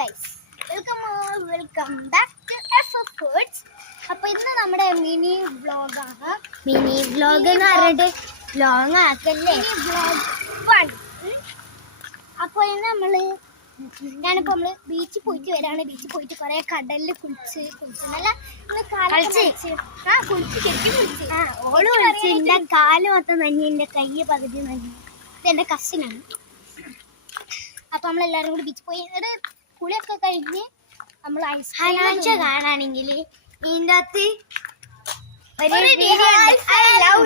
Guys, welcome back to FF foods. അപ്പോൾ ഇന്ന് നമ്മുടെ മിനി വ്ളോഗാണ്. മിനി വ്ളോഗ് എന്ന് പറഞ്ഞിട്ട് ലോങ് ആക്കല്ലേ, മിനി വ്ളോഗ് 1. അപ്പോൾ ഇന്ന് ഞാനിപ്പോൾ നമ്മൾ ബീച്ചിൽ പോയിട്ട് വരാണ്. ബീച്ചിൽ പോയിട്ട് കുറേ കടലിൽ കുളിച്ച് നല്ല ഓള് കുളിച്ച് എൻ്റെ കാല് മൊത്തം നന്ദി, എൻ്റെ കൈ പകുതി നന്ദി. ഇതെൻ്റെ കസിനാണ്. അപ്പോൾ നമ്മളെല്ലാവരും കൂടി ബീച്ചിൽ പോയി ഒരു കുളിയൊക്കെ കഴിഞ്ഞ് നമ്മൾ ഐസ്ക്രീം കാണാണെങ്കിൽ ഇതിൻ്റെ അകത്ത്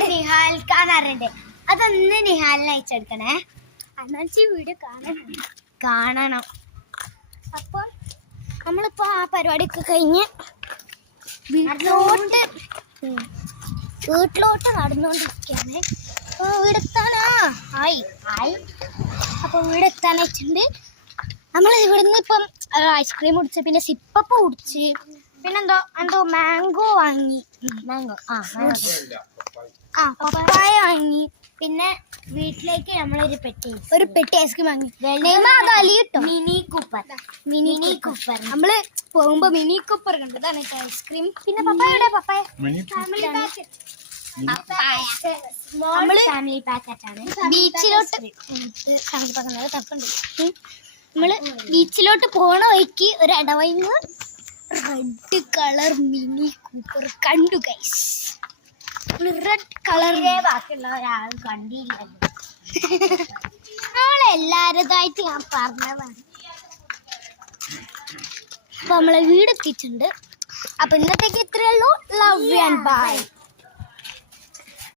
നിഹാൽ കാണാറുണ്ട്. അതൊന്ന് നിഹാലിനെ അയച്ചെടുക്കണേ, അന്നാച്ച് വീഡിയോ കാണണം. അപ്പം നമ്മളിപ്പോൾ ആ പരിപാടിയൊക്കെ കഴിഞ്ഞ് വീട്ടിലോട്ട് നടന്നുകൊണ്ടിരിക്കുകയാണ്. അപ്പോൾ വീടെത്താനാ ആയി. അപ്പോൾ വീടെത്താൻ വെച്ചിട്ടുണ്ട്. നമ്മൾ ഇവിടുന്ന് ഇപ്പം ഐസ്ക്രീം കുടിച്ച്, പിന്നെ സിപ്പപ്പ് കുടിച്ച്, പിന്നെ എന്തോ മാംഗോ വാങ്ങി, പപ്പായ വാങ്ങി. പിന്നെ വീട്ടിലേക്ക് നമ്മളൊരു പെട്ടി ഐസ്ക്രീം വാങ്ങി. മിനി കൂപ്പർ നമ്മൾ പോകുമ്പോൾ മിനി കൂപ്പർ കണ്ടതാണ് ഐസ്ക്രീം. പിന്നെ പപ്പായ ഫാമിലി പാക്കറ്റാണ്. നമ്മള് ബീച്ചിലോട്ട് പോണ വഴിക്ക് ഒരു ഇടവഴിന്ന് റെഡ് കളർ മിനി കൂപ്പർ കണ്ടു ഗൈസ്. റെഡ് കളറിലെ ബാക്കിയുള്ള ഒരാൾ കണ്ടില്ലല്ലോ. നമ്മളെല്ലാവരുതായിട്ട് ഞാൻ പറഞ്ഞതാണ്. അപ്പൊ നമ്മളെ വീടെത്തിയിട്ടുണ്ട്. അപ്പൊ ഇന്നത്തേക്ക് ഇത്രയേ ഉള്ളൂ. Love you and by.